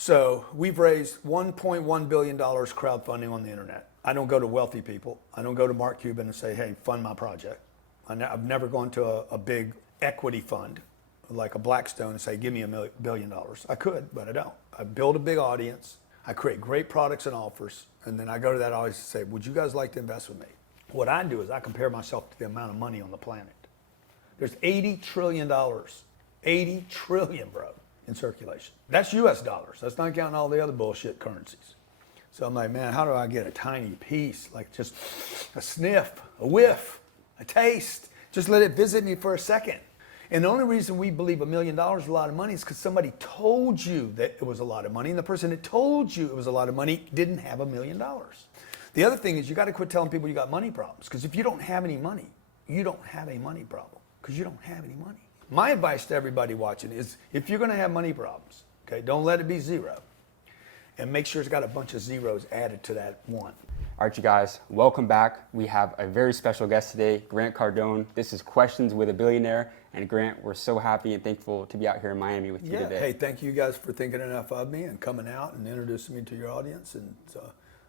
So we've raised $1.1 billion crowdfunding on the internet. I don't go to wealthy people. I don't go to Mark Cuban and say, hey, fund my project. I've never gone to a big equity fund like a Blackstone and say, give me $1 billion. I could, but I don't. I build a big audience. I create great products and offers. And then I go to that audience and say, would you guys like to invest with me? What I do is I compare myself to the amount of money on the planet. There's $80 trillion, 80 trillion, bro, in circulation. That's US dollars. That's not counting all the other bullshit currencies. So I'm like, man, how do I get a tiny piece, like just a sniff, a whiff, a taste? Just let it visit me for a second. And the only reason we believe $1 million is a lot of money is because somebody told you that it was a lot of money, and the person that told you it was a lot of money didn't have $1 million. The other thing is you got to quit telling people you got money problems, because if you don't have any money, you don't have a money problem, because you don't have any money. My advice to everybody watching is if you're going to have money problems, okay, don't let it be zero, and make sure it's got a bunch of zeros added to that one. All right, you guys, welcome back. We have a very special guest today, Grant Cardone. This is Questions with a Billionaire. And Grant, we're so happy and thankful to be out here in Miami with you today. Hey, thank you guys for thinking enough of me and coming out and introducing me to your audience. And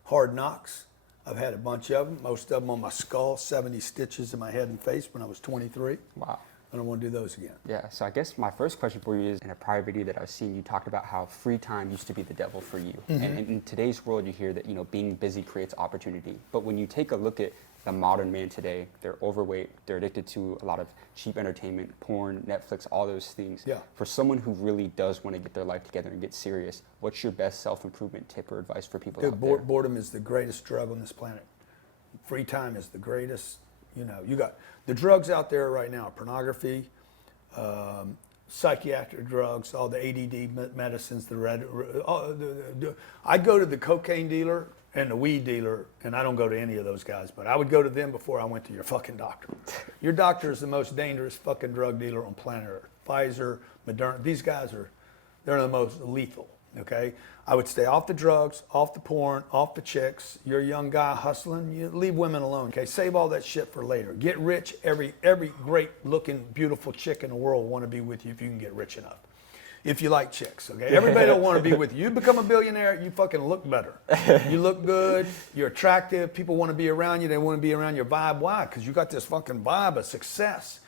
hard knocks. I've had a bunch of them, most of them on my skull, 70 stitches in my head and face when I was 23. Wow. I don't want to do those again. Yeah, so I guess my first question for you is, in a prior video that I've seen, you talked about how free time used to be the devil for you. Mm-hmm. And in today's world, you hear that, being busy creates opportunity. But when you take a look at the modern man today, they're overweight, they're addicted to a lot of cheap entertainment, porn, Netflix, all those things. Yeah. For someone who really does want to get their life together and get serious, what's your best self-improvement tip or advice for people out there? Boredom is the greatest drug on this planet. Free time is the greatest. You got the drugs out there right now, pornography, psychiatric drugs, all the ADD medicines, I'd go to the cocaine dealer and the weed dealer, and I don't go to any of those guys, but I would go to them before I went to your fucking doctor. Your doctor is the most dangerous fucking drug dealer on planet Earth. Pfizer, Moderna, these guys they're the most lethal, okay? I would stay off the drugs, off the porn, off the chicks. You're a young guy hustling, you leave women alone, okay? Save all that shit for later. Get rich. Every great looking, beautiful chick in the world want to be with you if you can get rich enough. If you like chicks, okay? Everybody don't want to be with you. You become a billionaire, you fucking look better. You look good, you're attractive, people want to be around you, they want to be around your vibe. Why? Because you got this fucking vibe of success.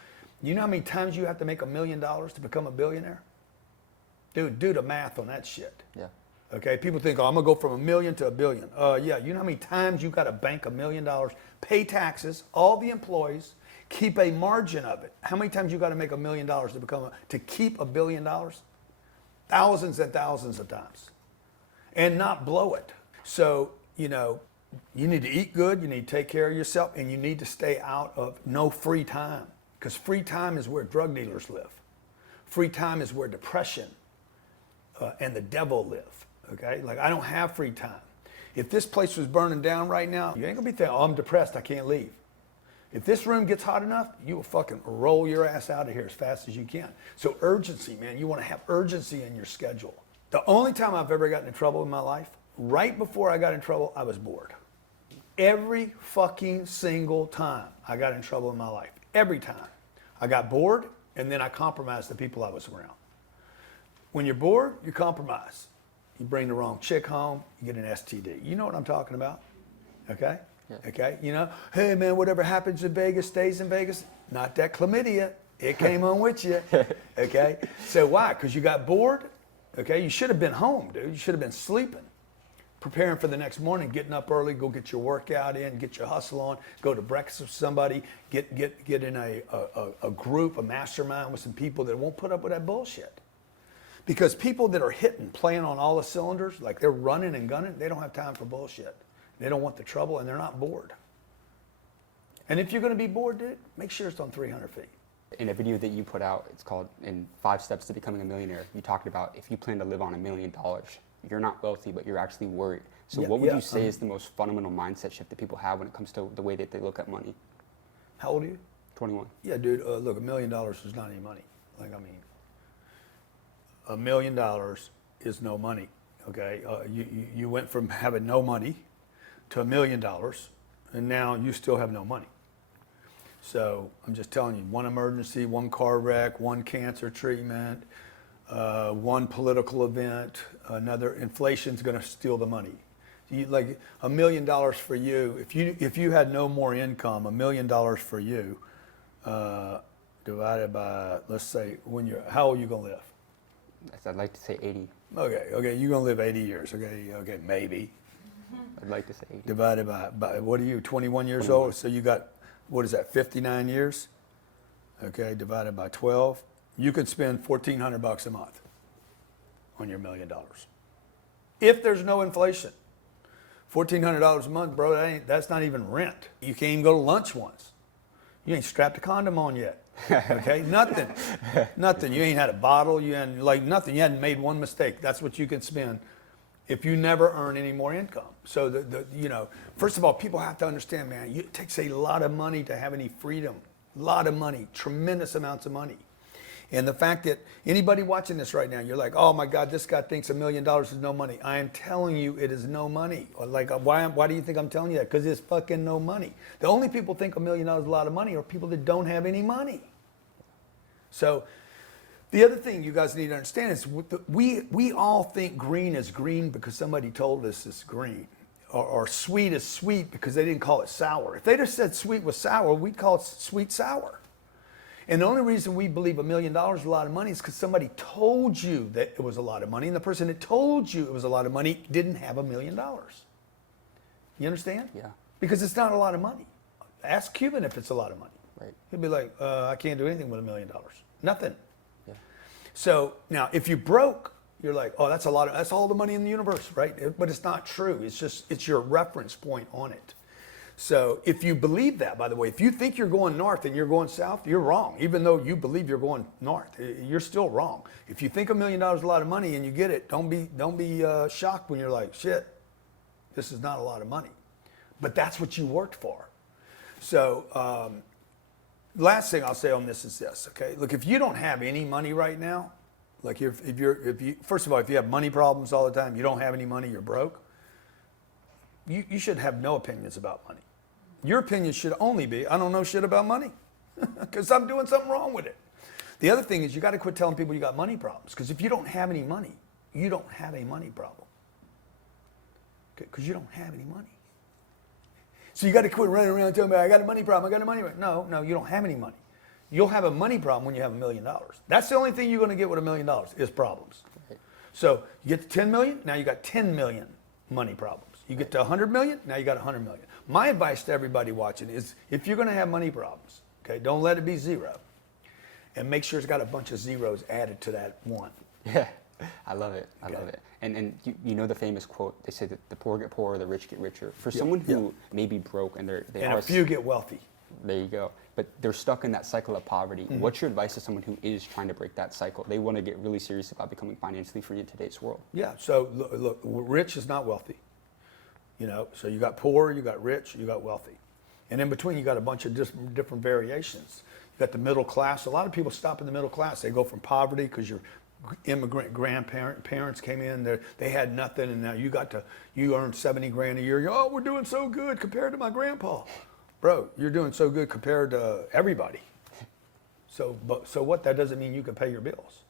You know how many times you have to make $1 million to become a billionaire? Dude, do the math on that shit. Yeah. Okay, people think, I'm gonna go from $1 million to $1 billion. Yeah, you know how many times you gotta bank $1 million, pay taxes, all the employees, keep a margin of it. How many times you gotta make $1 million to keep $1 billion? Thousands and thousands of times. And not blow it. So, you need to eat good, you need to take care of yourself, and you need to stay out of no free time. Because free time is where drug dealers live. Free time is where depression and the devil live. Okay, like I don't have free time. If this place was burning down right now, you ain't gonna be thinking, oh, I'm depressed, I can't leave. If this room gets hot enough, you will fucking roll your ass out of here as fast as you can. So urgency, man, you wanna have urgency in your schedule. The only time I've ever gotten in trouble in my life, right before I got in trouble, I was bored. Every fucking single time I got in trouble in my life, every time. I got bored, and then I compromised the people I was around. When you're bored, you compromise. You bring the wrong chick home, you get an STD. You know what I'm talking about, okay? Yeah. Okay, hey man, whatever happens in Vegas stays in Vegas. Not that chlamydia, it came on with you, okay? So why? Because you got bored, okay? You should have been home, dude. You should have been sleeping, preparing for the next morning, getting up early, go get your workout in, get your hustle on, go to breakfast with somebody, get in a group, a mastermind with some people that won't put up with that bullshit. Because people that are hitting, playing on all the cylinders, like they're running and gunning, they don't have time for bullshit. They don't want the trouble, and they're not bored. And if you're going to be bored, dude, make sure it's on 300 feet. In a video that you put out, it's called In 5 Steps to Becoming a Millionaire, you talked about if you plan to live on $1 million, you're not wealthy, but you're actually worried. So what would you say is the most fundamental mindset shift that people have when it comes to the way that they look at money? How old are you? 21. Yeah, dude, look, $1 million is not any money. Like, I mean, $1 million is no money, okay? You went from having no money to $1 million, and now you still have no money. So I'm just telling you, one emergency, one car wreck, one cancer treatment, one political event, another, inflation's going to steal the money. Like $1 million for you, if you had no more income, $1 million for you, divided by, let's say, how old are you going to live? I'd like to say 80. Okay, you're going to live 80 years, okay, maybe. I'd like to say 80. Divided by what are you, 21 years old? So you got, what is that, 59 years? Okay, divided by 12. You could spend $1,400 a month on your $1 million. If there's no inflation. $1,400 a month, bro, that's not even rent. You can't even go to lunch once. You ain't strapped a condom on yet. Okay, nothing. You ain't had a bottle, you hadn't, like nothing. You hadn't made one mistake. That's what you can spend if you never earn any more income. So first of all, people have to understand, man, it takes a lot of money to have any freedom. A lot of money, tremendous amounts of money. And the fact that anybody watching this right now, you're like, oh my God, this guy thinks $1 million is no money. I am telling you it is no money. Or like, why do you think I'm telling you that? Because it's fucking no money. The only people think $1 million is a lot of money are people that don't have any money. So the other thing you guys need to understand is we all think green is green because somebody told us it's green. Or sweet is sweet because they didn't call it sour. If they just said sweet was sour, we'd call it sweet sour. And the only reason we believe $1 million is a lot of money is because somebody told you that it was a lot of money, and the person that told you it was a lot of money didn't have $1 million. You understand? Yeah. Because it's not a lot of money. Ask Cuban if it's a lot of money. Right. He'll be like, I can't do anything with $1 million. Nothing. Yeah. So now, if you broke, you're like, oh, that's all the money in the universe, right? But it's not true. It's your reference point on it. So if you believe that, by the way, if you think you're going north and you're going south, you're wrong. Even though you believe you're going north, you're still wrong. If you think $1 million is a lot of money and you get it, don't be shocked when you're like, shit, this is not a lot of money. But that's what you worked for. So last thing I'll say on this is this, okay? Look, if you don't have any money right now, like if you first of all, if you have money problems all the time, you don't have any money, you're broke, you should have no opinions about money. Your opinion should only be, I don't know shit about money because I'm doing something wrong with it. The other thing is you got to quit telling people you got money problems, because if you don't have any money, you don't have a money problem. Okay? Because you don't have any money. So you got to quit running around telling me I got a money problem, I got a money problem. No, you don't have any money. You'll have a money problem when you have $1 million. That's the only thing you're going to get with $1 million is problems. Right. So you get to 10 million, now you got 10 million money problems. You get to 100 million, now you got 100 million. My advice to everybody watching is, if you're going to have money problems, okay, don't let it be zero. And make sure it's got a bunch of zeros added to that one. Yeah, I love it. I love it. And you know the famous quote, they say that the poor get poorer, the rich get richer. For someone who may be broke and a few get wealthy. There you go. But they're stuck in that cycle of poverty. Mm-hmm. What's your advice to someone who is trying to break that cycle? They want to get really serious about becoming financially free in today's world. Yeah, so look, rich is not wealthy. So you got poor, you got rich, you got wealthy. And in between, you got a bunch of different variations. You got the middle class. A lot of people stop in the middle class. They go from poverty because your immigrant parents came in, they had nothing, and now you earn 70 grand a year. Oh, we're doing so good compared to my grandpa. Bro, you're doing so good compared to everybody. So what? That doesn't mean you can pay your bills,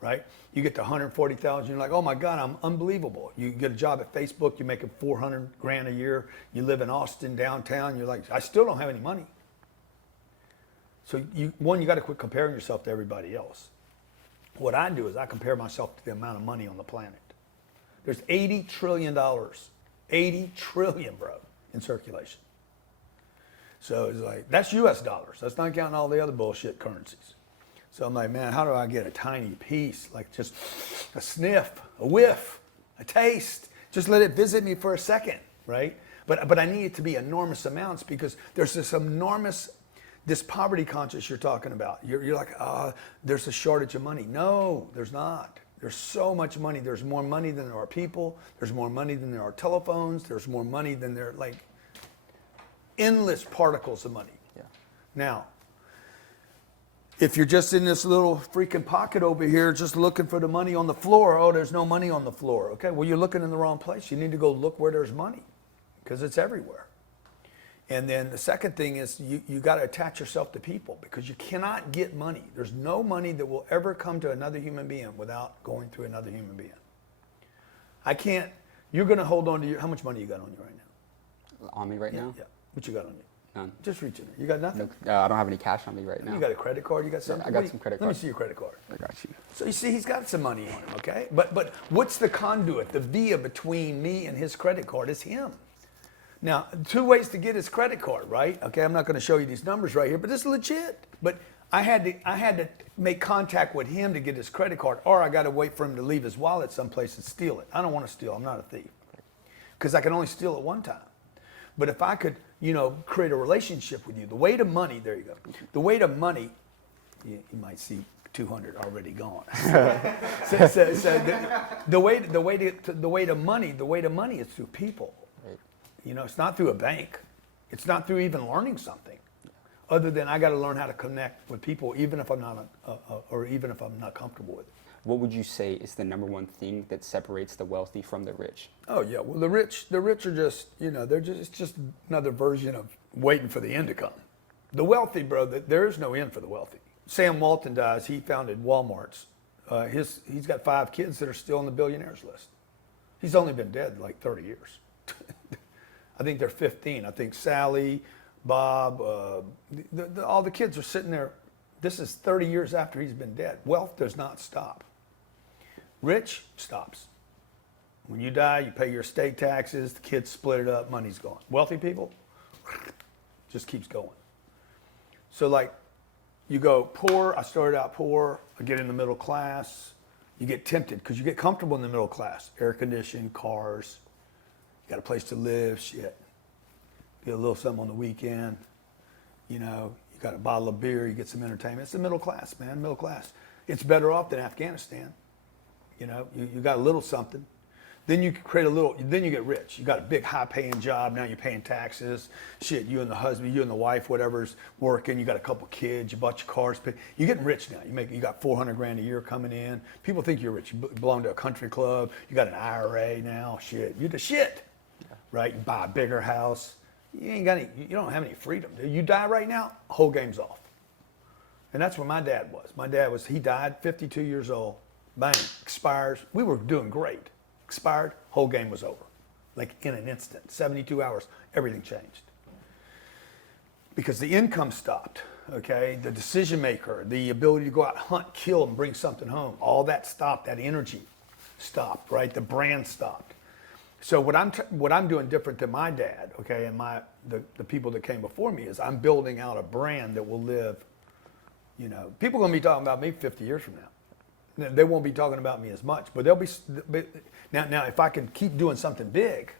right? You get to 140,000, you're like, oh my God, I'm unbelievable. You get a job at Facebook, you're making 400 grand a year. You live in Austin downtown, you're like, I still don't have any money. So you got to quit comparing yourself to everybody else. What I do is I compare myself to the amount of money on the planet. There's $80 trillion, 80 trillion, bro, in circulation. So it's like, that's US dollars. That's not counting all the other bullshit currencies. So I'm like, man, how do I get a tiny piece? Like just a sniff, a whiff, a taste. Just let it visit me for a second, right? But I need it to be enormous amounts, because there's this poverty conscious you're talking about. You're like, there's a shortage of money. No, there's not. There's so much money. There's more money than there are people. There's more money than there are telephones. There's more money than there are, like, endless particles of money. Yeah. Now, if you're just in this little freaking pocket over here just looking for the money on the floor, oh, there's no money on the floor. Okay, well, you're looking in the wrong place. You need to go look where there's money, because it's everywhere. And then the second thing is you got to attach yourself to people, because you cannot get money. There's no money that will ever come to another human being without going through another human being. I can't, you're going to hold on to your, how much money you got on you right now? On me right now? Yeah. What you got on you? None. Just reach in there. You got nothing? No, I don't have any cash on me right now. You got a credit card? You got something? I got some credit Let me card. see your credit card. I got you. So you see, he's got some money on him, okay? But what's the conduit, the via between me and his credit card is him. Now, 2 ways to get his credit card, right? Okay, I'm not going to show you these numbers right here, but this is legit. But I had to make contact with him to get his credit card, or I got to wait for him to leave his wallet someplace and steal it. I don't want to steal. I'm not a thief, because I can only steal it one time. But if I could, create a relationship with you, the way to money, there you go. The way to money, you might see 200 already gone. The way to money is through people. Right. It's not through a bank. It's not through even learning something. Other than I got to learn how to connect with people, even if I'm not, even if I'm not comfortable with it. What would you say is the number one thing that separates the wealthy from the rich? Oh yeah, well the rich are just, it's just another version of waiting for the end to come. The wealthy, bro, there is no end for the wealthy. Sam Walton dies. He founded Walmart's. He's got 5 kids that are still on the billionaires list. He's only been dead like 30 years. I think they're 15. I think Sally, Bob, all the kids are sitting there. This is 30 years after he's been dead. Wealth does not stop. Rich stops. When you die, you pay your estate taxes, the kids split it up, money's gone. Wealthy people, just keeps going. So like, you go poor, I started out poor, I get in the middle class, you get tempted because you get comfortable in the middle class. Air conditioned, cars, you got a place to live, shit. Get a little something on the weekend, you got a bottle of beer, you get some entertainment. It's the middle class, man, middle class. It's better off than Afghanistan. You got a little something. Then you create then you get rich. You got a big high paying job, now you're paying taxes. Shit, you and the husband, you and the wife, whatever's working, you got a couple kids, you bought your cars. You're getting rich now. You got 400 grand a year coming in. People think you're rich. You belong to a country club, you got an IRA now, shit. You're the shit, right? You buy a bigger house. You don't have any freedom. You die right now, whole game's off. And that's where my dad was. He died 52 years old. Bang, expires. We were doing great. Expired, whole game was over. Like in an instant, 72 hours, everything changed. Because the income stopped, okay? The decision maker, the ability to go out, hunt, kill, and bring something home, all that stopped, that energy stopped, right? The brand stopped. So what I'm doing different than my dad, okay, and the people that came before me is I'm building out a brand that will live, people are gonna be talking about me 50 years from now. They won't be talking about me as much, but they'll be now. If I can keep doing something big,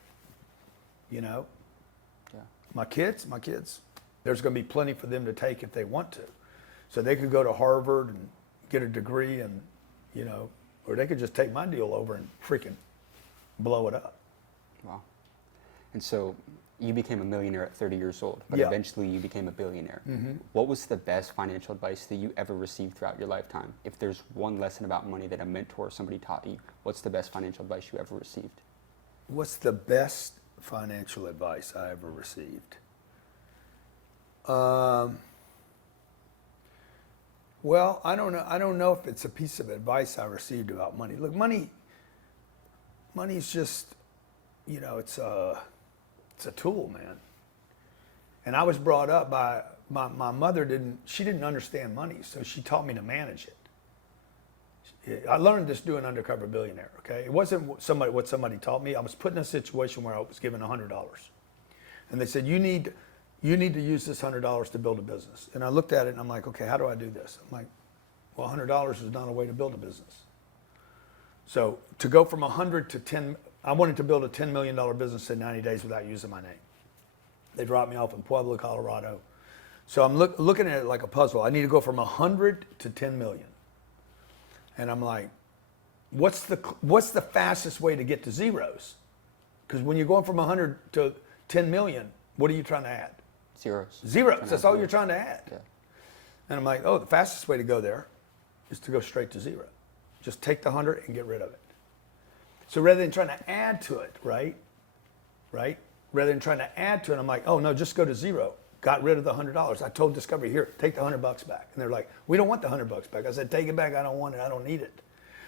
my kids, there's going to be plenty for them to take if they want to. So they could go to Harvard and get a degree, and or they could just take my deal over and freaking blow it up. Wow. And so you became a millionaire at 30 years old, but Yeah. eventually you became a billionaire. Mm-hmm. What was the best financial advice that you ever received throughout your lifetime? If there's one lesson about money that a mentor or somebody taught you, what's the best financial advice you ever received? What's the best financial advice I ever received? Well, I don't know. I don't know if it's a piece of advice I received about money. Look, money's just, it's a tool, man. And I was brought up by my mother didn't understand money, so she taught me to manage it. I learned this doing Undercover Billionaire, okay? It wasn't what somebody taught me. I was put in a situation where I was given $100. And they said, you need to use this $100 to build a business. And I looked at it and I'm like, okay, how do I do this? I'm like, well, $100 is not a way to build a business. So to go from 100 to 10, I wanted to build a $10 million business in 90 days without using my name. They dropped me off in Pueblo, Colorado. So I'm looking at it like a puzzle. I need to go from 100 to 10 million. And I'm like, what's the fastest way to get to zeros? Because when you're going from 100 to 10 million, what are you trying to add? Zeros. Zeros. That's all you're trying to add. Yeah. And I'm like, oh, the fastest way to go there is to go straight to zero. Just take the 100 and get rid of it. So rather than trying to add to it, right? rather than trying to add to it. I'm like, oh no, just go to zero. Got rid of the $100. I told Discovery, here, take the $100 back. And they're like, we don't want the $100 back. I said, take it back. I don't want it. I don't need it.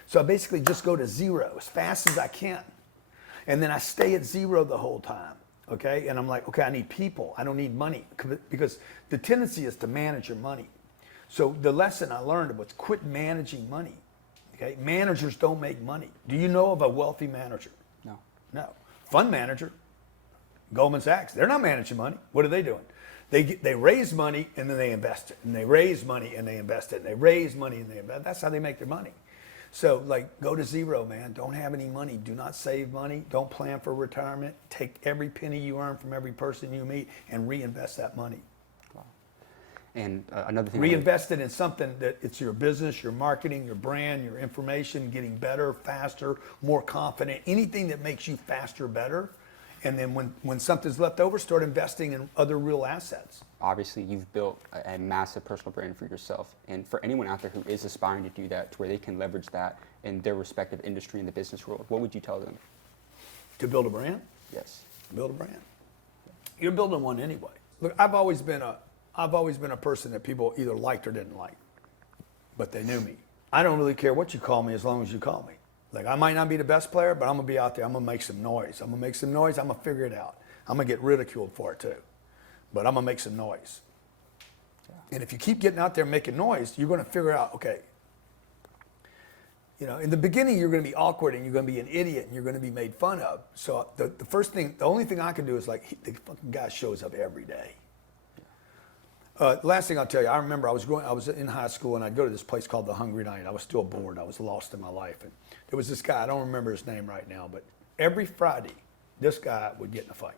So I basically just go to zero as fast as I can. And then I stay at zero the whole time. Okay. And I'm like, okay, I need people. I don't need money, because the tendency is to manage your money. So the lesson I learned was quit managing money. Okay. Managers don't make money. Do you know of a wealthy manager? No. No. Fund manager, Goldman Sachs, they're not managing money. What are they doing? They raise money and then they invest it, and they raise money and they invest it, and they raise money and they invest. That's how they make their money. So like, go to zero, man. Don't have any money. Do not save money. Don't plan for retirement. Take every penny you earn from every person you meet and reinvest that money. Wow. And another thing. Reinvest it in something that it's your business, your marketing, your brand, your information, getting better, faster, more confident, anything that makes you faster, better. And then when something's left over, start investing in other real assets. Obviously, you've built a massive personal brand for yourself. And for anyone out there who is aspiring to do that, to where they can leverage that in their respective industry in the business world, what would you tell them? To build a brand? Yes. Build a brand. You're building one anyway. Look, I've always been a person that people either liked or didn't like, but they knew me. I don't really care what you call me as long as you call me. Like, I might not be the best player, but I'm going to be out there. I'm going to make some noise. I'm going to make some noise. I'm going to figure it out. I'm going to get ridiculed for it too, but I'm going to make some noise. Yeah. And if you keep getting out there making noise, you're going to figure out, okay, you know, in the beginning, you're going to be awkward and you're going to be an idiot and you're going to be made fun of. So the only thing I can do is like, the fucking guy shows up every day. Last thing I'll tell you, I remember I was in high school and I'd go to this place called the Hungry Night. I was still bored. I was lost in my life. And there was this guy, I don't remember his name right now, but every Friday, this guy would get in a fight.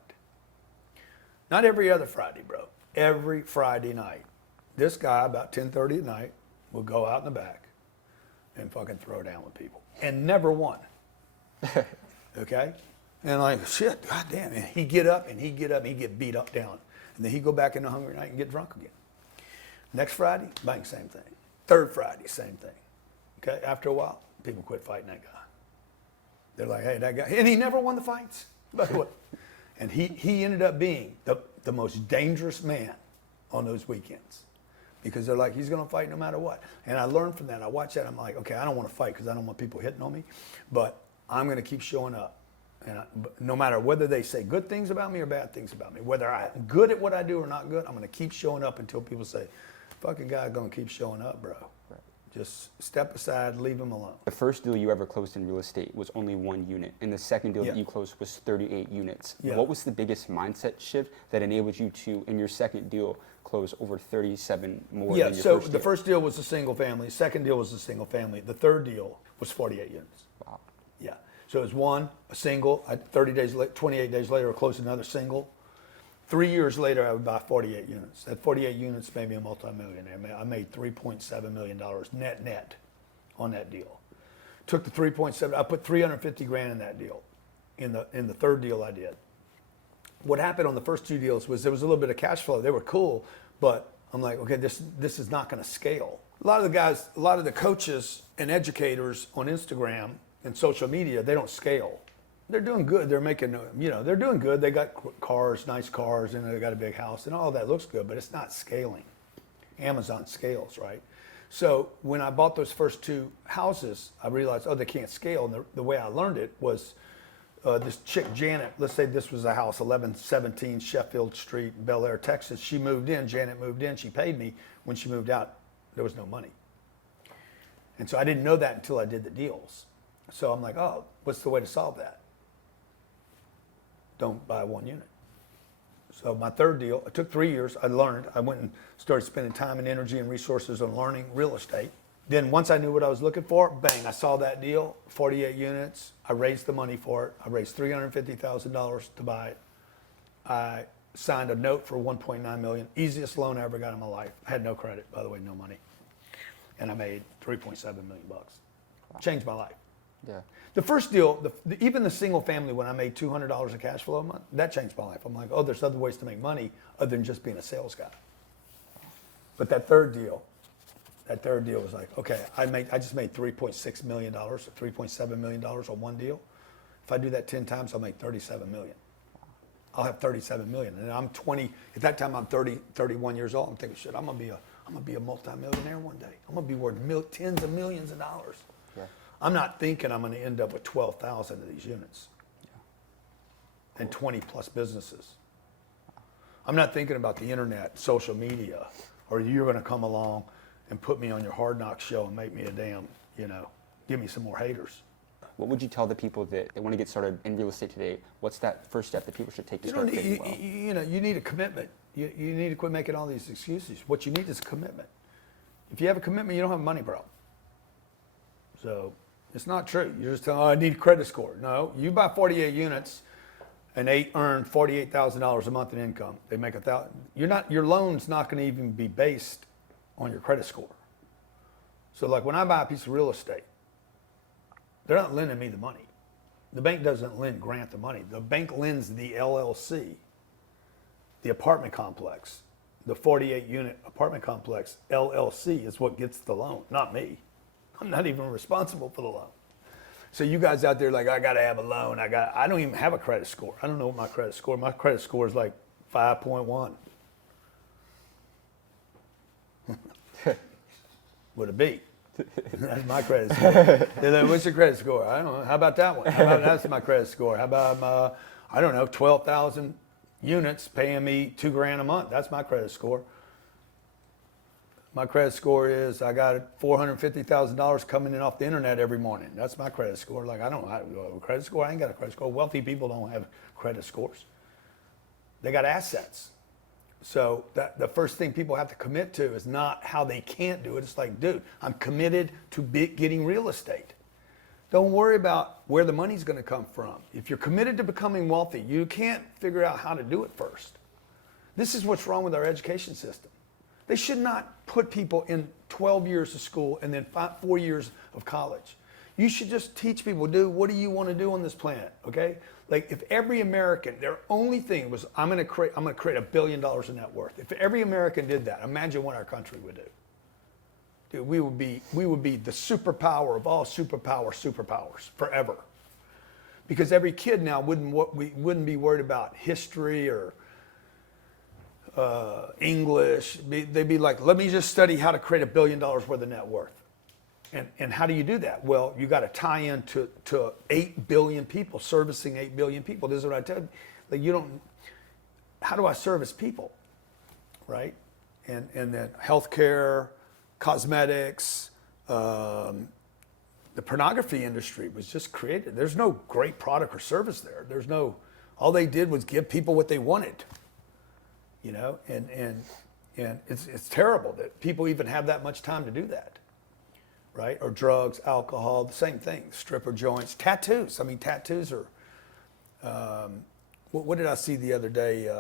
Not every other Friday, bro. Every Friday night. This guy, about 10:30 at night, would go out in the back and fucking throw down with people. And never won. Okay? And like, shit, goddamn. And he'd get up and he'd get beat up down. And then he'd go back in the Hungry Night and get drunk again. Next Friday, bang, same thing. Third Friday, same thing. Okay, after a while, people quit fighting that guy. They're like, hey, that guy, and he never won the fights, by the way. And he ended up being the most dangerous man on those weekends, because they're like, he's going to fight no matter what. And I learned from that. I watched that. I'm like, okay, I don't want to fight because I don't want people hitting on me, but I'm going to keep showing up. And no matter whether they say good things about me or bad things about me, whether I'm good at what I do or not good, I'm going to keep showing up until people say, fucking guy's going to keep showing up, bro. Right. Just step aside, leave him alone. The first deal you ever closed in real estate was only 1 unit, and the second deal that you closed was 38 units. Yeah. What was the biggest mindset shift that enabled you to, in your second deal, close over 37 more than your first deal? So the first deal was a single family. Second deal was a single family. The third deal was 48 units. Wow. Yeah. So it was a single. 28 days later, I closed another single. 3 years later, I would buy 48 units. That 48 units made me a multimillionaire. I made $3.7 million net on that deal. Took the 3.7. I put 350 grand in that deal. In the third deal I did. What happened on the first two deals was there was a little bit of cash flow. They were cool, but I'm like, okay, this is not going to scale. A lot of the coaches and educators on Instagram and social media, they don't scale. They're doing good. They're making, they're doing good. They got cars, nice cars, and they got a big house, and all that looks good, but it's not scaling. Amazon scales, right? So when I bought those first two houses, I realized, they can't scale. And the way I learned it was this chick, Janet, let's say this was a house, 1117 Sheffield Street, Bel Air, Texas. She moved in, Janet moved in, she paid me. When she moved out, there was no money. And so I didn't know that until I did the deals. So I'm like, what's the way to solve that? Don't buy one unit. So my third deal, it took 3 years. I learned. I went and started spending time and energy and resources on learning real estate. Then once I knew what I was looking for, bang, I saw that deal, 48 units. I raised the money for it. I raised $350,000 to buy it. I signed a note for $1.9 million. Easiest loan I ever got in my life. I had no credit, by the way, no money. And I made $3.7 million bucks. Changed my life. Yeah. The first deal, even the single family, when I made $200 of cash flow a month, that changed my life. I'm like, there's other ways to make money other than just being a sales guy. But that third deal was like, okay, I just made $3.6 million or $3.7 million on one deal. If I do that 10 times, I'll make $37 million. I'll have 37 million. And I'm 20, at that time I'm 30, 31 years old. I'm thinking, shit, I'm gonna be a multimillionaire one day. I'm gonna be worth tens of millions of dollars. Yeah. I'm not thinking I'm gonna end up with 12,000 of these units and 20 plus businesses. I'm not thinking about the internet, social media, or you're gonna come along and put me on your Hard Knocks show and make me a damn, give me some more haters. What would you tell the people that they want to get started in real estate today? What's that first step that people should take to start fitting well? You need a commitment. You need to quit making all these excuses. What you need is a commitment. If you have a commitment, you don't have a money problem. So it's not true. You're just telling, I need a credit score. No, you buy 48 units and they earn $48,000 a month in income. They make $1,000. Your loan's not going to even be based on your credit score. So like when I buy a piece of real estate, they're not lending me the money. The bank doesn't grant the money. The bank lends the LLC, the apartment complex, the 48-unit apartment complex, LLC is what gets the loan, not me. I'm not even responsible for the loan. So you guys out there like, I got to have a loan. I don't even have a credit score. I don't know what my credit score. My credit score is like 5.1. With a B. That's my credit score. They're like, what's your credit score? I don't know. How about that one? That's my credit score. How about, I don't know, 12,000 units paying me $2,000 a month. That's my credit score. My credit score is I got $450,000 coming in off the internet every morning. That's my credit score. Like, I don't have a credit score. I ain't got a credit score. Wealthy people don't have credit scores. They got assets. So the first thing people have to commit to is not how they can't do it. It's like, dude, I'm committed to getting real estate. Don't worry about where the money's going to come from. If you're committed to becoming wealthy, you can't figure out how to do it first. This is what's wrong with our education system. They should not put people in 12 years of school and then 4 years of college. You should just teach people, dude, what do you want to do on this planet, okay? Like if every American, their only thing was, I'm going to create $1 billion in net worth. If every American did that, imagine what our country would do. Dude, we would be the superpower of all superpowers forever. Because every kid now wouldn't be worried about history or English. They'd be like, let me just study how to create $1 billion worth of net worth. And how do you do that? Well, you got to tie in to 8 billion people, servicing 8 billion people. This is what I tell you. Like how do I service people, right? And then healthcare, cosmetics, the pornography industry was just created. There's no great product or service there. All they did was give people what they wanted, and it's terrible that people even have that much time to do that. Right? Or drugs, alcohol, the same thing. Stripper joints, tattoos. I mean, tattoos are, what did I see the other day?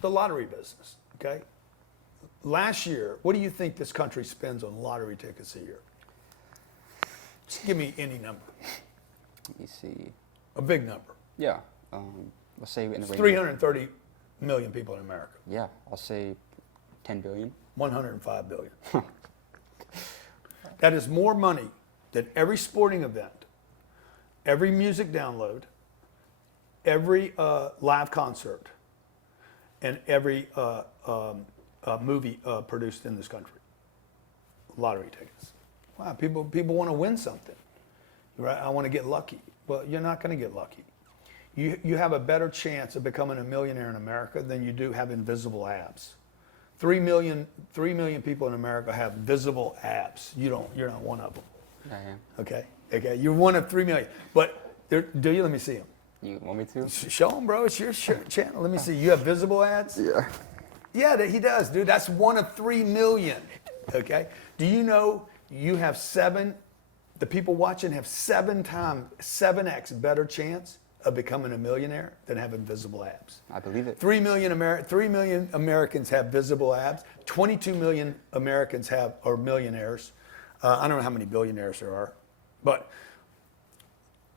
The lottery business, okay? Last year, what do you think this country spends on lottery tickets a year? Just give me any number. Let me see. A big number. Yeah. Let's say in the range. 330 million people in America. Yeah, I'll say 10 billion. 105 billion. That is more money than every sporting event, every music download, every live concert, and every movie produced in this country. Lottery tickets. Wow, people want to win something. Right? I want to get lucky. Well, you're not going to get lucky. You have a better chance of becoming a millionaire in America than you do have invisible abs. 3 million people in America have visible abs. You're not one of them. I am. Okay. You're one of 3 million. But do you? Let me see them. You want me to? Show them, bro. It's your channel. Let me see. You have visible abs? Yeah. Yeah, he does, dude. That's one of 3 million. Okay. Do you know you have the people watching have 7x better chance of becoming a millionaire than having visible abs. I believe it. 3 million Americans have visible abs. 22 million Americans are millionaires. I don't know how many billionaires there are, but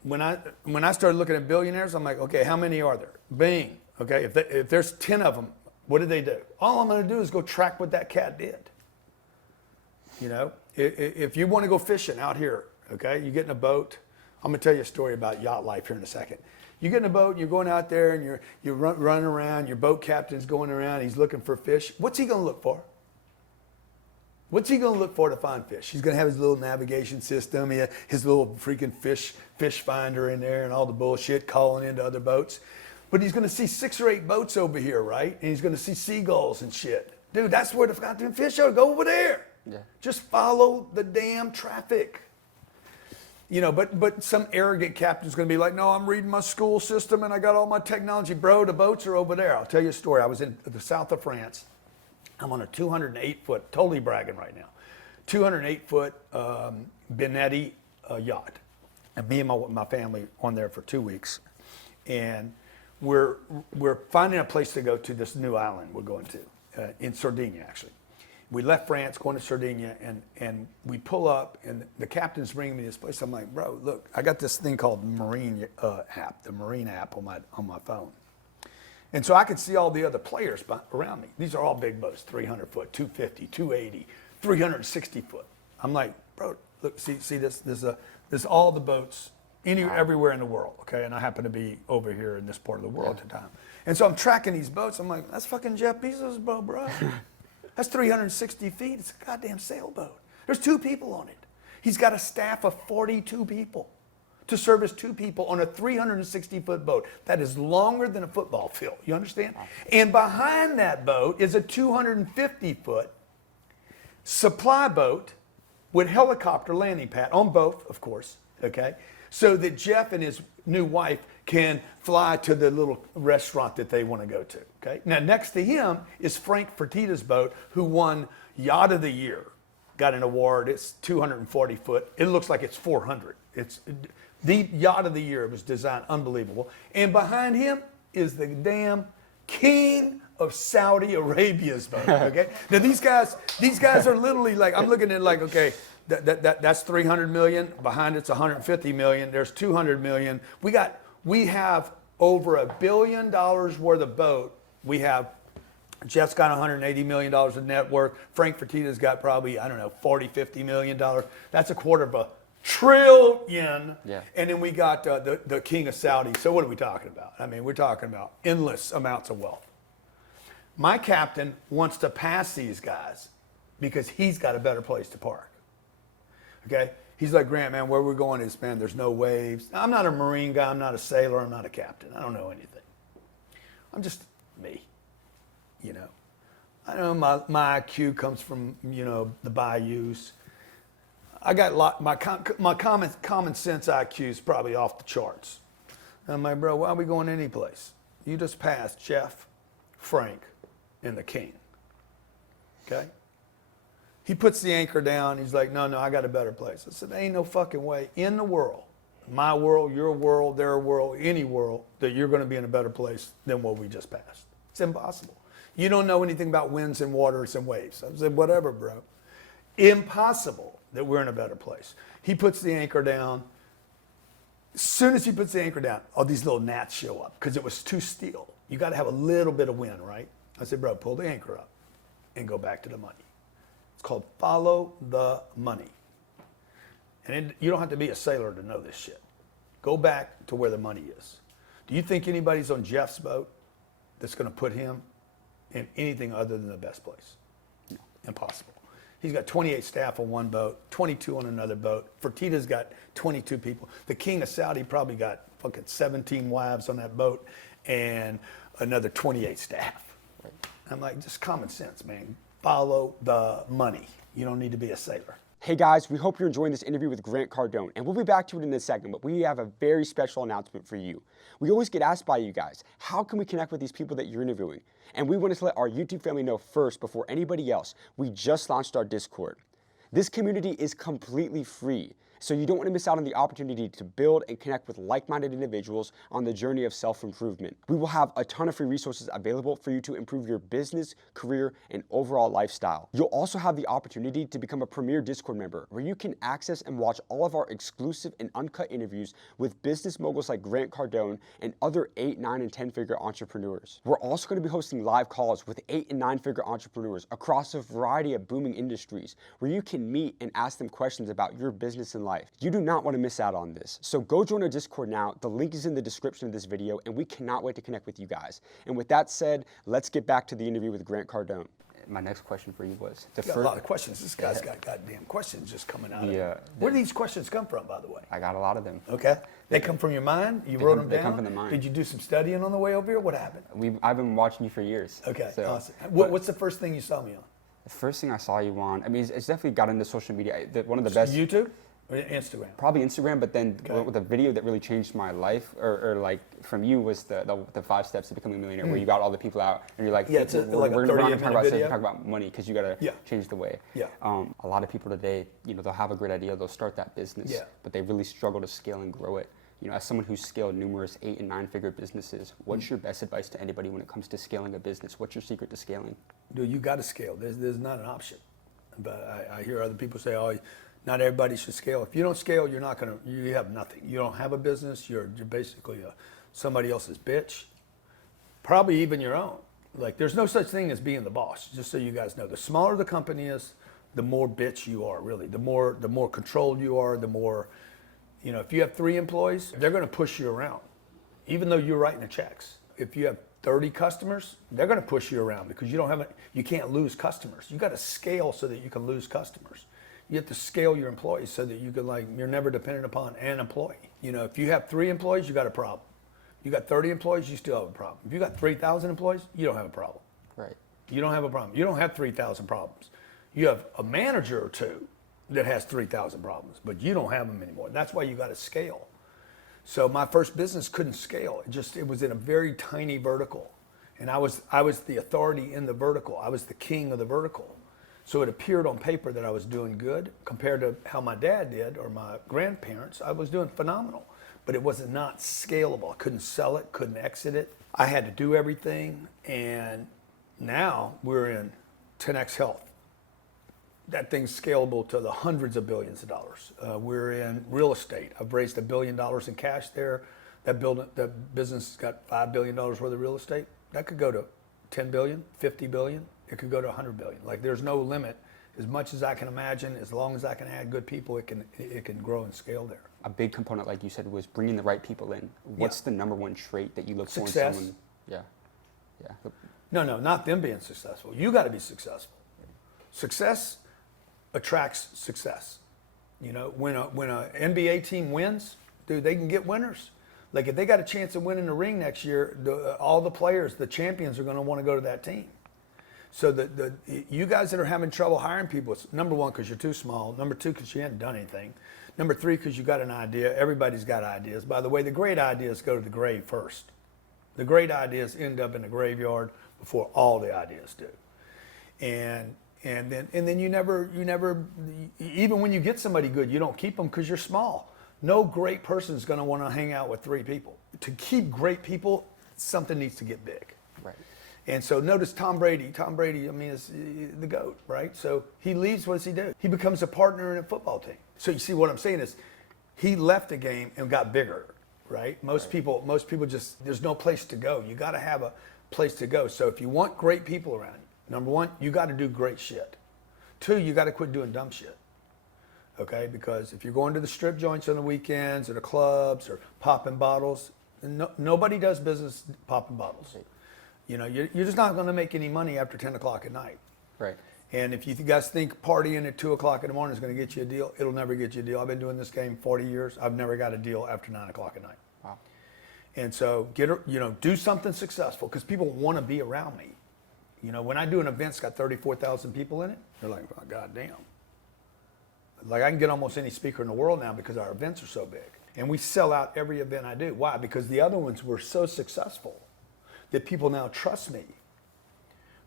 when I started looking at billionaires, I'm like, okay, how many are there? Bing. Okay, if there's 10 of them, what did they do? All I'm going to do is go track what that cat did. If you want to go fishing out here, okay, you get in a boat. I'm gonna tell you a story about yacht life here in a second. You get in a boat, and you're going out there, and you're running around. Your boat captain's going around. He's looking for fish. What's he gonna look for? What's he gonna look for to find fish? He's gonna have his little navigation system, his little freaking fish finder in there, and all the bullshit calling into other boats. But he's gonna see 6 or 8 boats over here, right? And he's gonna see seagulls and shit. Dude, that's where the goddamn fish are. Go over there. Yeah. Just follow the damn traffic. You know, but some arrogant captain's going to be like, no, I'm reading my school system and I got all my technology. Bro, the boats are over there. I'll tell you a story. I was in the south of France. I'm on a 208-foot, totally bragging right now, 208-foot Benetti yacht. And me and my family on there for 2 weeks. And we're finding a place to go to this new island we're going to, in Sardinia, actually. We left France, going to Sardinia, and we pull up, and the captain's bringing me this place. I'm like, bro, look, I got this thing called Marine app, the Marine app on my phone. And so I could see all the other players around me. These are all big boats, 300 foot, 250, 280, 360 foot. I'm like, bro, look, see this? This is all the boats everywhere in the world, okay? And I happen to be over here in this part of the world at the time. And so I'm tracking these boats. I'm like, that's fucking Jeff Bezos' boat, bro. That's 360 feet. It's a goddamn sailboat. There's 2 people on it. He's got a staff of 42 people to service 2 people on a 360-foot boat. That is longer than a football field. You understand? And behind that boat is a 250-foot supply boat with helicopter landing pad on both, of course, okay? So that Jeff and his new wife can fly to the little restaurant that they want to go to, okay? Now, next to him is Frank Fertitta's boat, who won Yacht of the Year, got an award. It's 240 foot. It looks like it's 400. It's the Yacht of the Year. It was designed unbelievable. And behind him is the damn king of Saudi Arabia's boat, okay? Now, these guys are literally like, I'm looking at it like, okay, that's 300 million. Behind it's 150 million. There's 200 million. We have over $1 billion worth of boat. We have Jeff's got $180 million of net worth. Frank Fertitta's got probably, I don't know, $40-50 million. That's $250 billion. Yeah. And then we got the king of Saudi. So what are we talking about? I mean, we're talking about endless amounts of wealth. My captain wants to pass these guys because he's got a better place to park. Okay? He's like, Grant, man, where we're going is, man, there's no waves. I'm not a Marine guy. I'm not a sailor. I'm not a captain. I don't know anything. I'm just me, you know. I know my IQ comes from, you know, the bayous. I got my common sense IQ is probably off the charts. And I'm like, bro, why are we going any place? You just passed Jeff, Frank, and the king. Okay? He puts the anchor down. He's like, no, I got a better place. I said, there ain't no fucking way in the world, my world, your world, their world, any world, that you're going to be in a better place than what we just passed. It's impossible. You don't know anything about winds and waters and waves. I said, whatever, bro. Impossible that we're in a better place. He puts the anchor down. As soon as he puts the anchor down, all these little gnats show up because it was too still. You got to have a little bit of wind, right? I said, bro, pull the anchor up and go back to the money. It's called follow the money. And you don't have to be a sailor to know this shit. Go back to where the money is. Do you think anybody's on Jeff's boat that's going to put him in anything other than the best place? No. Impossible. He's got 28 staff on one boat, 22 on another boat. Fertitta's got 22 people. The king of Saudi probably got fucking 17 wives on that boat and another 28 staff. Right. I'm like, just common sense, man. Follow the money. You don't need to be a sailor. Hey guys, we hope you're enjoying this interview with Grant Cardone, and we'll be back to it in a second, but we have a very special announcement for you. We always get asked by you guys, how can we connect with these people that you're interviewing? And we wanted to let our YouTube family know first before anybody else, we just launched our Discord. This community is completely free, so you don't want to miss out on the opportunity to build and connect with like-minded individuals on the journey of self-improvement. We will have a ton of free resources available for you to improve your business, career, and overall lifestyle. You'll also have the opportunity to become a premier Discord member where you can access and watch all of our exclusive and uncut interviews with business moguls like Grant Cardone and other 8, 9, and 10-figure entrepreneurs. We're also going to be hosting live calls with 8 and 9-figure entrepreneurs across a variety of booming industries where you can meet and ask them questions about your business and life. life. You do not want to miss out on this. So go join our Discord now. The link is in the description of this video, and we cannot wait to connect with you guys. And with that said, let's get back to the interview with Grant Cardone. My next question for you was got a lot of questions. This guy's got goddamn questions just coming out. Where do these questions come from, by the way? I got a lot of them. Okay, they come from your mind. You wrote them down. They come from the mind. Did you do some studying on the way over here? What happened? I've been watching you for years. Okay, so, awesome. What's the first thing you saw me on? The first thing I saw you on, I mean, it's definitely got into social media. One of the best. YouTube or Instagram? Probably Instagram, but then the video that really changed my life, or like from you, was the 5 steps to becoming a millionaire, where you got all the people out and you're like, yeah, it's we're going to talk about money because you got to change the way. Yeah. A lot of people today, they'll have a great idea, they'll start that business, but they really struggle to scale and grow it. As someone who's scaled numerous 8- and 9-figure businesses, what's your best advice to anybody when it comes to scaling a business? What's your secret to scaling? Dude, you got to scale. There's not an option. But I hear other people say, oh, not everybody should scale. If you don't scale, you're not gonna. You have nothing. You don't have a business. You're basically somebody else's bitch, probably even your own. Like, there's no such thing as being the boss. Just so you guys know, the smaller the company is, the more bitch you are. Really, the more controlled you are, the more. If you have 3 employees, they're gonna push you around, even though you're writing the checks. If you have 30 customers, they're gonna push you around because you can't lose customers. You got to scale so that you can lose customers. You have to scale your employees so that you can, you're never dependent upon an employee. If you have 3 employees, you got a problem. You got 30 employees, you still have a problem. If you got 3,000 employees, you don't have a problem. Right. You don't have a problem. You don't have 3,000 problems. You have a manager or 2 that has 3,000 problems, but you don't have them anymore. That's why you got to scale. So my first business couldn't scale. It was in a very tiny vertical. And I was the authority in the vertical. I was the king of the vertical. So it appeared on paper that I was doing good compared to how my dad did or my grandparents. I was doing phenomenal, but it was not scalable. I couldn't sell it, couldn't exit it. I had to do everything. And now we're in 10X Health. That thing's scalable to the hundreds of billions of dollars. We're in real estate. I've raised $1 billion in cash there. That business has got $5 billion worth of real estate. That could go to 10 billion, 50 billion. It could go to 100 billion. There's no limit. As much as I can imagine, as long as I can add good people, it can grow and scale there. A big component, like you said, was bringing the right people in. What's the number one trait that you look for in Success. someone? Yeah. No, not them being successful. You got to be successful. Success attracts success. When a NBA team wins, dude, they can get winners. Like, if they got a chance of winning the ring next year, all the players, the champions, are going to want to go to that team. So you guys that are having trouble hiring people, it's number 1, because you're too small. Number 2, because you haven't done anything. Number 3, because you got an idea. Everybody's got ideas. By the way, the great ideas go to the grave first. The great ideas end up in the graveyard before all the ideas do. And then you never, even when you get somebody good, you don't keep them because you're small. No great person is going to want to hang out with 3 people. To keep great people, something needs to get big. Right. And so notice Tom Brady. Tom Brady, is the GOAT, right? So he leaves, what does he do? He becomes a partner in a football team. So you see what I'm saying is he left the game and got bigger, right? Most people just, there's no place to go. You got to have a place to go. So if you want great people around you, number 1, you got to do great shit. 2, you got to quit doing dumb shit. Okay, because if you're going to the strip joints on the weekends or the clubs or popping bottles, nobody does business popping bottles. You're just not going to make any money after 10 o'clock at night. Right. And if you guys think partying at 2 o'clock in the morning is going to get you a deal, it'll never get you a deal. I've been doing this game 40 years. I've never got a deal after 9 o'clock at night. Wow. And so do something successful because people want to be around me. When I do an event that's got 34,000 people in it, they're like, oh, God damn. Like, I can get almost any speaker in the world now because our events are so big. And we sell out every event I do. Why? Because the other ones were so successful that people now trust me,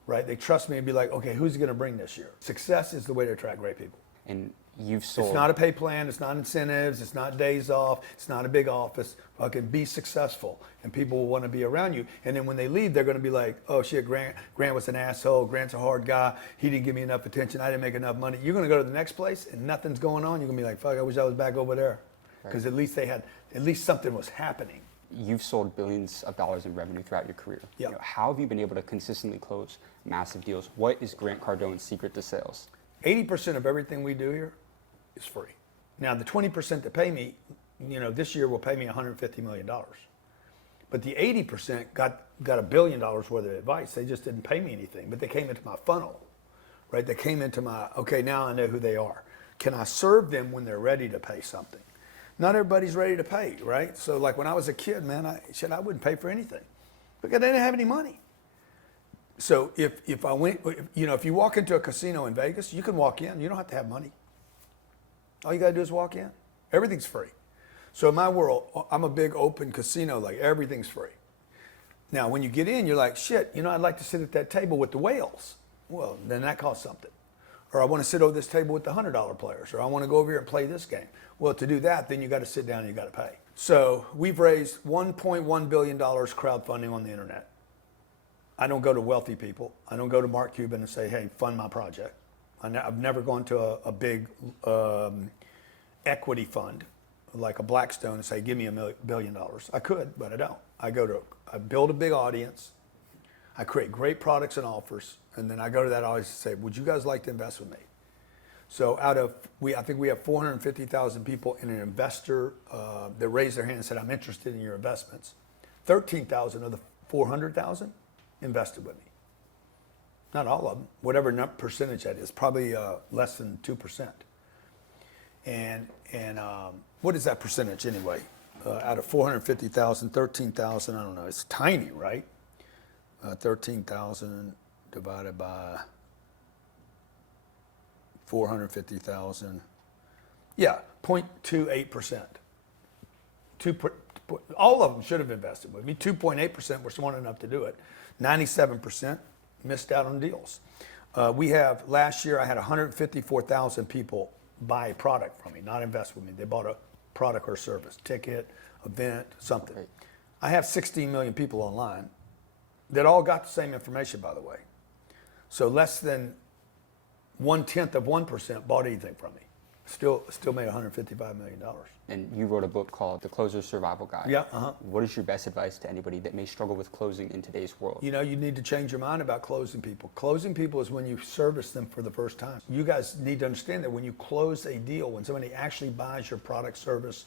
right? They trust me and be like, okay, who's going to bring this year? Success is the way to attract great people. And you've sold. It's not a pay plan. It's not incentives. It's not days off. It's not a big office. Fucking be successful, and people will want to be around you. And then when they leave, they're going to be like, "Oh shit, Grant was an asshole. Grant's a hard guy. He didn't give me enough attention. I didn't make enough money." You're going to go to the next place, and nothing's going on. You're going to be like, "Fuck, I wish I was back over there," because at least something was happening. You've sold billions of dollars in revenue throughout your career. Yeah. How have you been able to consistently close massive deals? What is Grant Cardone's secret to sales? 80% of everything we do here is free. Now the 20% that pay me, this year will pay me $150 million. But the 80% got $1 billion worth of advice. They just didn't pay me anything, but they came into my funnel, right? They came into my, okay, now I know who they are. Can I serve them when they're ready to pay something? Not everybody's ready to pay, right? So like when I was a kid, man, I wouldn't pay for anything because I didn't have any money. So if I went, if you walk into a casino in Vegas, you can walk in. You don't have to have money. All you got to do is walk in. Everything's free. So in my world, I'm a big open casino, like everything's free. Now, when you get in, you're like, shit, I'd like to sit at that table with the whales. Well, then that costs something. Or I want to sit over this table with the $100 players. Or I want to go over here and play this game. Well, to do that, then you got to sit down and you got to pay. So we've raised $1.1 billion crowdfunding on the internet. I don't go to wealthy people. I don't go to Mark Cuban and say, hey, fund my project. I've never gone to a big equity fund like a Blackstone and say, give me $1 billion. I could, but I don't. I build a big audience. I create great products and offers. And then I go to that audience and say, would you guys like to invest with me? So I think we have 450,000 people in an investor that raised their hand and said, I'm interested in your investments. 13,000 of the 400,000 invested with me. Not all of them, whatever percentage that is, probably less than 2%. And what is that percentage anyway? Out of 450,000, 13,000, I don't know, it's tiny, right? 13,000 divided by 450,000. Yeah, 0.28%. All of them should have invested with me. 2.8% were smart enough to do it. 97% missed out on deals. Last year I had 154,000 people buy a product from me, not invest with me. They bought a product or service, ticket, event, something. Right. I have 16 million people online that all got the same information, by the way. So less than 0.1% bought anything from me. Still made $155 million. And you wrote a book called The Closer's Survival Guide. Yeah. What is your best advice to anybody that may struggle with closing in today's world? You need to change your mind about closing people. Closing people is when you service them for the first time. You guys need to understand that when you close a deal, when somebody actually buys your product, service,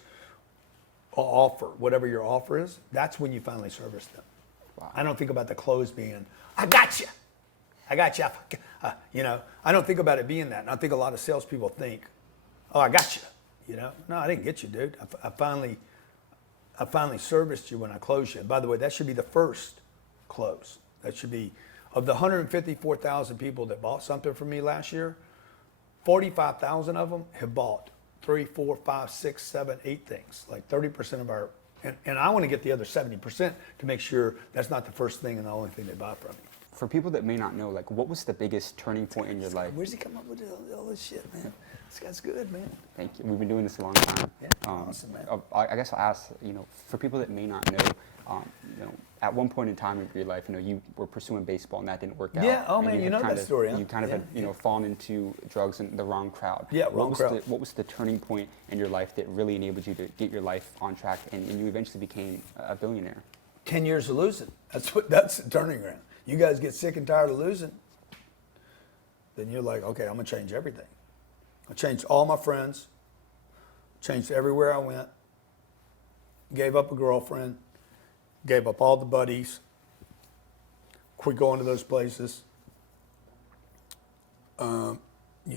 or offer, whatever your offer is, that's when you finally service them. Wow. I don't think about the close being, I got you. I don't think about it being that. And I think a lot of salespeople think, oh, I got you. No, I didn't get you, dude. I finally serviced you when I closed you. And by the way, that should be the first close. That should be, of the 154,000 people that bought something from me last year, 45,000 of them have bought 3, 4, 5, 6, 7, 8 things. Like 30% of our, and I want to get the other 70% to make sure that's not the first thing and the only thing they buy from me. For people that may not know, what was the biggest turning point in your life? Where's he come up with all this shit, man? This guy's good, man. Thank you. We've been doing this a long time. Yeah, awesome, man. I guess I'll ask, for people that may not know, at one point in time in your life, you were pursuing baseball and that didn't work out. Yeah, oh man, you know that story, huh? You kind of had, fallen into drugs and the wrong crowd. Yeah, wrong crowd. What was the turning point in your life that really enabled you to get your life on track and you eventually became a billionaire? 10 years of losing. That's the turning ground. You guys get sick and tired of losing, then you're like, okay, I'm gonna change everything. I changed all my friends, changed everywhere I went, gave up a girlfriend, gave up all the buddies, quit going to those places, you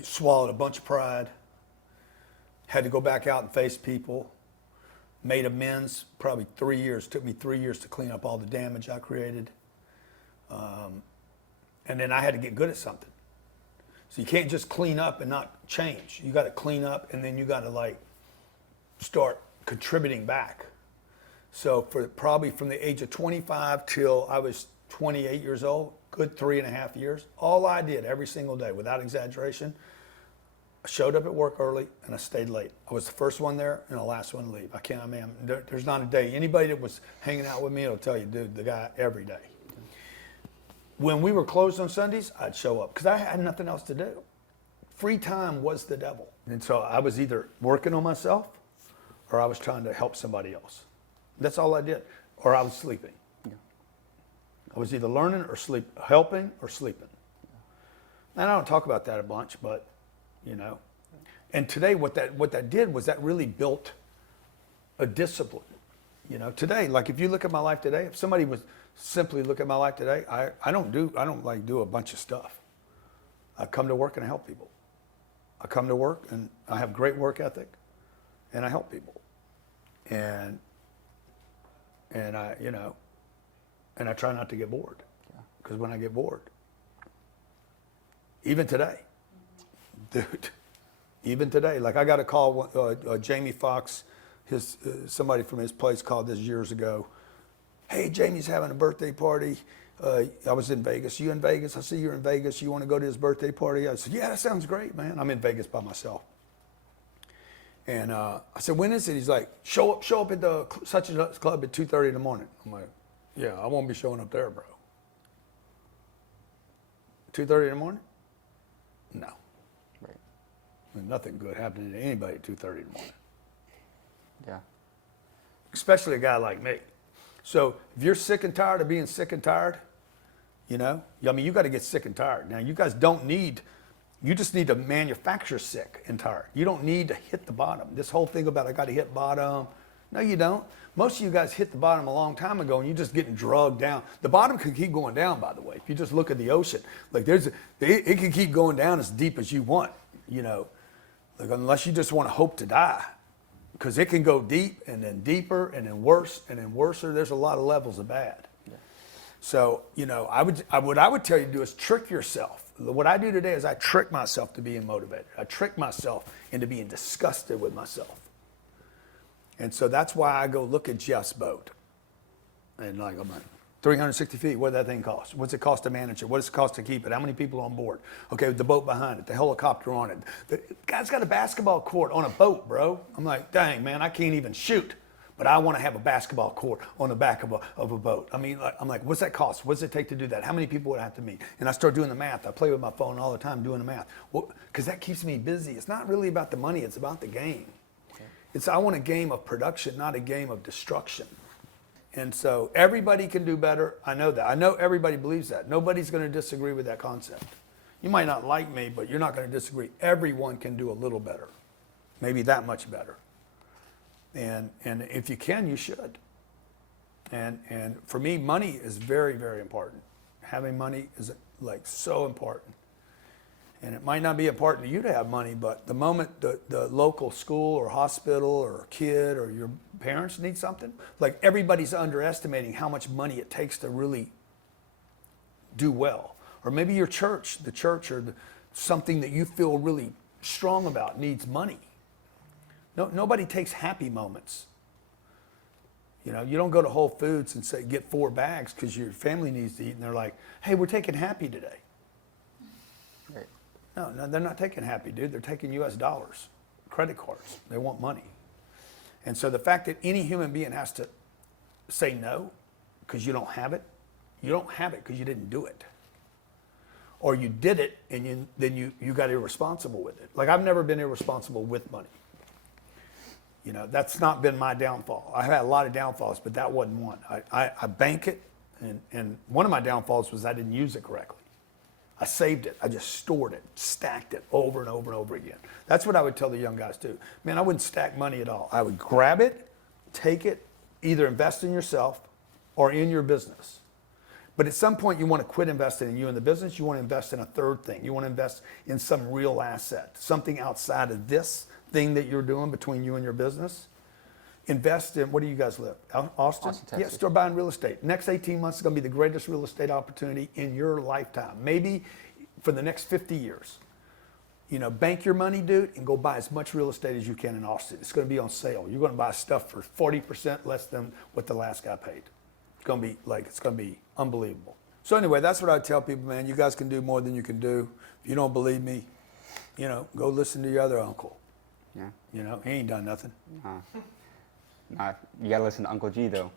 swallowed a bunch of pride, had to go back out and face people, made amends, probably 3 years, took me 3 years to clean up all the damage I created. And then I had to get good at something. So you can't just clean up and not change. You got to clean up and then you got to start contributing back. So for probably from the age of 25 till I was 28 years old, good 3.5 years, all I did every single day, without exaggeration, I showed up at work early and I stayed late. I was the first one there and the last one to leave. There's not a day. Anybody that was hanging out with me will tell you, dude, the guy every day. When we were closed on Sundays, I'd show up because I had nothing else to do. Free time was the devil. And so I was either working on myself or I was trying to help somebody else. That's all I did. Or I was sleeping. Yeah. I was either learning or helping or sleeping. And I don't talk about that a bunch, but, And today, what that did was that really built a discipline. You know, today, like if you look at my life today, if somebody was simply look at my life today, I don't like do a bunch of stuff. I come to work and I help people. I come to work and I have great work ethic, and I help people. And I, you know, and I try not to get bored, because when I get bored, even today, dude, even today, like I got a call, Jamie Foxx, somebody from his place called this years ago. Hey, Jamie's having a birthday party. I was in Vegas. You in Vegas? I see you're in Vegas. You want to go to his birthday party? I said, yeah, that sounds great, man. I'm in Vegas by myself. And I said, when is it? He's like, show up at the such and such club at 2:30 in the morning. I'm like, yeah, I won't be showing up there, bro. 2:30 in the morning? No. Right. There's nothing good happening to anybody at 2:30 in the morning. Yeah. Especially a guy like me. So if you're sick and tired of being sick and tired, you know, I mean, you got to get sick and tired. Now, you guys don't need, you just need to manufacture sick and tired. You don't need to hit the bottom. This whole thing about I got to hit bottom, no, you don't. Most of you guys hit the bottom a long time ago, and you're just getting drugged down. The bottom can keep going down, by the way. If you just look at the ocean, like it can keep going down as deep as you want, you know, like unless you just want to hope to die. Because it can go deep and then deeper and then worse and then worser. There's a lot of levels of bad. Yeah. So, you know, what I would tell you to do is trick yourself. What I do today is I trick myself to being motivated. I trick myself into being disgusted with myself. And so that's why I go look at Jeff's boat. And like, I'm like, 360 feet, what did that thing cost? What's it cost to manage it? What does it cost to keep it? How many people on board? Okay, the boat behind it, the helicopter on it. The guy's got a basketball court on a boat, bro. I'm like, dang, man, I can't even shoot, but I want to have a basketball court on the back of a boat. I mean, I'm like, what's that cost? What does it take to do that? How many people would I have to meet? And I start doing the math. I play with my phone all the time doing the math. Well, because that keeps me busy. It's not really about the money. It's about the game. Okay. I want a game of production, not a game of destruction. And so everybody can do better. I know that. I know everybody believes that. Nobody's going to disagree with that concept. You might not like me, but you're not going to disagree. Everyone can do a little better, maybe that much better. And if you can, you should. And for me, money is very, very important. Having money is like so important. And it might not be important to you to have money, but the moment the local school or hospital or kid or your parents need something, like everybody's underestimating how much money it takes to really do well. Or maybe your church, the church or something that you feel really strong about needs money. No, nobody takes happy moments. You know, you don't go to Whole Foods and say, get 4 bags because your family needs to eat. And they're like, hey, we're taking happy today. Right. No, they're not taking happy, dude. They're taking US dollars, credit cards. They want money. And so the fact that any human being has to say no because you don't have it because you didn't do it. Or you did it and then you got irresponsible with it. Like I've never been irresponsible with money. You know, that's not been my downfall. I've had a lot of downfalls, but that wasn't one. I bank it, and one of my downfalls was I didn't use it correctly. I saved it. I just stored it, stacked it over and over and over again. That's what I would tell the young guys too. Man, I wouldn't stack money at all. I would grab it, take it, either invest in yourself or in your business. But at some point you want to quit investing in you in the business. You want to invest in a third thing. You want to invest in some real asset, something outside of this thing that you're doing between you and your business. Invest in, where do you guys live? Austin? Texas. Yeah, start buying real estate. Next 18 months is going to be the greatest real estate opportunity in your lifetime. Maybe for the next 50 years. You know, bank your money, dude, and go buy as much real estate as you can in Austin. It's going to be on sale. You're going to buy stuff for 40% less than what the last guy paid. It's going to be unbelievable. So anyway, that's what I tell people, man. You guys can do more than you can do. If you don't believe me, you know, go listen to your other uncle. Yeah. You know, he ain't done nothing. You got to listen to Uncle G, though.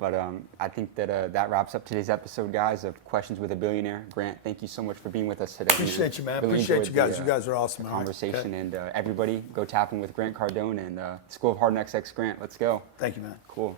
But I think that that wraps up today's episode, guys, of Questions with a Billionaire. Grant, thank you so much for being with us today. Appreciate you, man. Really Appreciate you guys. the, You guys are awesome. Conversation. Okay. And everybody, go tap in with Grant Cardone and School of Hard Knocks X Grant. Let's go. Thank you, man. Cool.